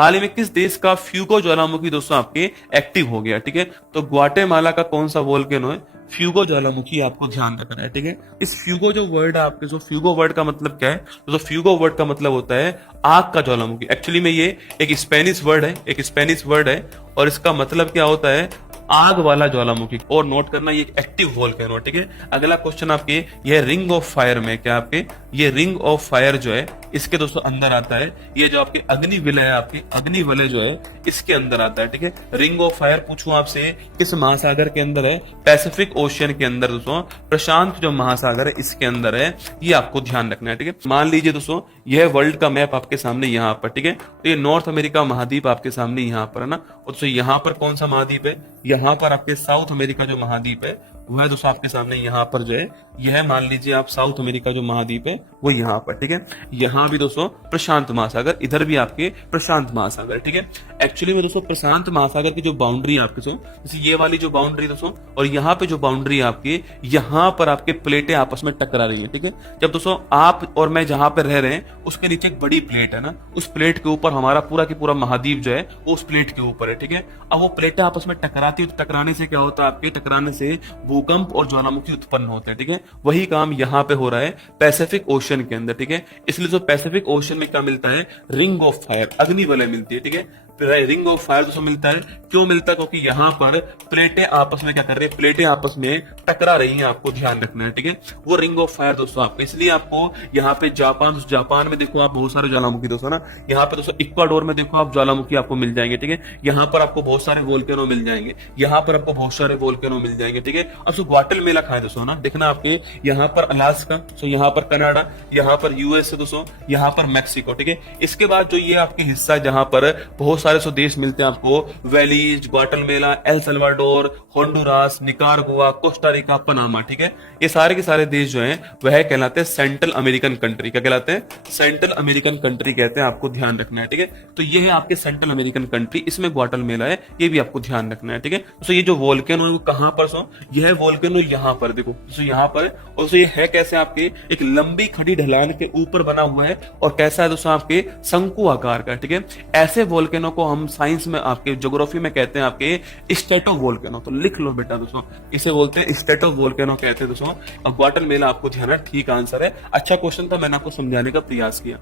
हाल ही में किस देश का फ्यूगो ज्वालामुखी दोस्तों आपके एक्टिव हो गया, ठीक है। तो ग्वाटेमाला का कौन सा वोल्केनो है, फ्यूगो ज्वालामुखी, आपको ध्यान रखना है, ठीक है। इस फ्यूगो जो वर्ड है आपके, जो फ्यूगो वर्ड का मतलब क्या है, तो फ्यूगो वर्ड का मतलब होता है आग का ज्वालामुखी। एक्चुअली में ये एक स्पेनिश वर्ड है, एक स्पेनिश वर्ड है, और इसका मतलब क्या होता है, आग वाला ज्वालामुखी। और नोट करना, ये एक्टिव वोल्केनो, ठीक है। अगला क्वेश्चन आपके, ये रिंग ऑफ फायर में क्या आपके, ये रिंग ऑफ फायर जो है इसके दोस्तों अंदर आता है, ये जो आपके अग्नि विलय है, आपके अग्नि विलय जो है इसके अंदर आता है, ठीक है। रिंग ऑफ फायर पूछूं आपसे किस महासागर के अंदर है, पैसिफिक ओशियन के अंदर दोस्तों, प्रशांत जो महासागर है इसके अंदर है, ये आपको ध्यान रखना है, ठीक है। मान लीजिए दोस्तों यह वर्ल्ड का मैप आपके सामने यहाँ पर, ठीक है। तो ये नॉर्थ अमेरिका महाद्वीप आपके सामने यहाँ पर है ना, और दोस्तों यहाँ पर कौन सा महाद्वीप है, यहाँ पर आपके साउथ अमेरिका जो महाद्वीप है वह दोस्तों आपके सामने यहाँ पर जो है, यह मान लीजिए आप साउथ अमेरिका जो महाद्वीप है वो यहाँ पर, ठीक है। यहाँ भी दोस्तों प्रशांत महासागर, इधर भी आपके प्रशांत महासागर, ठीक है। एक्चुअली में दोस्तों प्रशांत महासागर की जो बाउंड्री है आपके, जैसे ये वाली जो बाउंड्री दोस्तों, और यहाँ पे जो बाउंड्री है आपकी, यहाँ पर आपके प्लेटें आपस में टकरा रही है, ठीक है। जब दोस्तों आप और मैं जहां पर रह रहे हैं उसके नीचे एक बड़ी प्लेट है ना, उस प्लेट के ऊपर हमारा पूरा की पूरा महाद्वीप जो है वो उस प्लेट के ऊपर है, ठीक है। अब वो प्लेटें आपस में टकराती है, तो टकराने से क्या होता है, आपके टकराने से भूकंप और ज्वालामुखी उत्पन्न होते हैं, ठीक है। वही काम यहाँ पे हो रहा है पैसिफिक ओशन के अंदर, ठीक है। इसलिए जो पैसिफिक ओशन में क्या मिलता है, रिंग ऑफ फायर, अग्नि वलय मिलती है, ठीक है। रिंग ऑफ फायर दोस्तों मिलता है, क्यों मिलता है, क्योंकि यहाँ पर प्लेटें आपस में क्या कर रही है, प्लेटें आपस में टकरा रही हैं, आपको ध्यान रखना है, ठीक है। वो रिंग ऑफ फायर दोस्तों आपको, इसलिए आपको यहाँ पे जापान में देखो आप बहुत सारे ज्वालामुखी दोस्तों ना, यहाँ पे दोस्तों इक्वाडोर में देखो आप ज्वालामुखी आपको मिल जाएंगे, ठीक है। यहाँ पर आपको बहुत सारे वोल्केनो मिल जाएंगे, यहाँ पर आपको बहुत सारे वोल्केनो मिल जाएंगे, ठीक है। अब सो ग्वाटेमाला कहाँ है दोस्तों ना, देखना आपके यहाँ पर अलास्का, तो यहाँ पर कनाडा, यहाँ पर यूएस दोस्तों, यहाँ पर मैक्सिको, ठीक है। इसके बाद जो ये आपके हिस्सा जहां पर बहुत सारे सो देश मिलते हैं आपको, Valli's, Guatemala, El Salvador, Honduras, Nicaragua, Costa Rica, Panama, ठीक है। ये सारे के सारे देश जो हैं वह कहलाते हैं सेंट्रल अमेरिकन कंट्री। क्या कहलाते हैं, सेंट्रल अमेरिकन कंट्री कहते हैं, आपको ध्यान रखना है, ठीक है। तो ये है आपके सेंट्रल अमेरिकन कंट्री, इसमें ग्वाटेमाला है, ये भी आपको ध्यान रखना है, ठीक है। तो ये जो वोल्केनो है वो कहां पर सो, यह वोल्केनो यहाँ पर देखो, तो यहाँ पर, और तो ये है कैसे, आपके एक लंबी खड़ी ढलान के ऊपर बना हुआ है, और कैसा है दोस्तों, आपके शंकु आकार का, ठीक है। ऐसे वोल्केनो को हम साइंस में, आपके ज्योग्राफी में कहते हैं आपके स्टेटो वोल्केनो। तो लिख लो बेटा दोस्तों, इसे बोलते हैं स्टेटो वोल्केनो कहते हैं दोस्तों। और ग्वाटेमाला आपको ध्यान है, ठीक आंसर है। अच्छा क्वेश्चन था, मैंने आपको समझाने का प्रयास किया।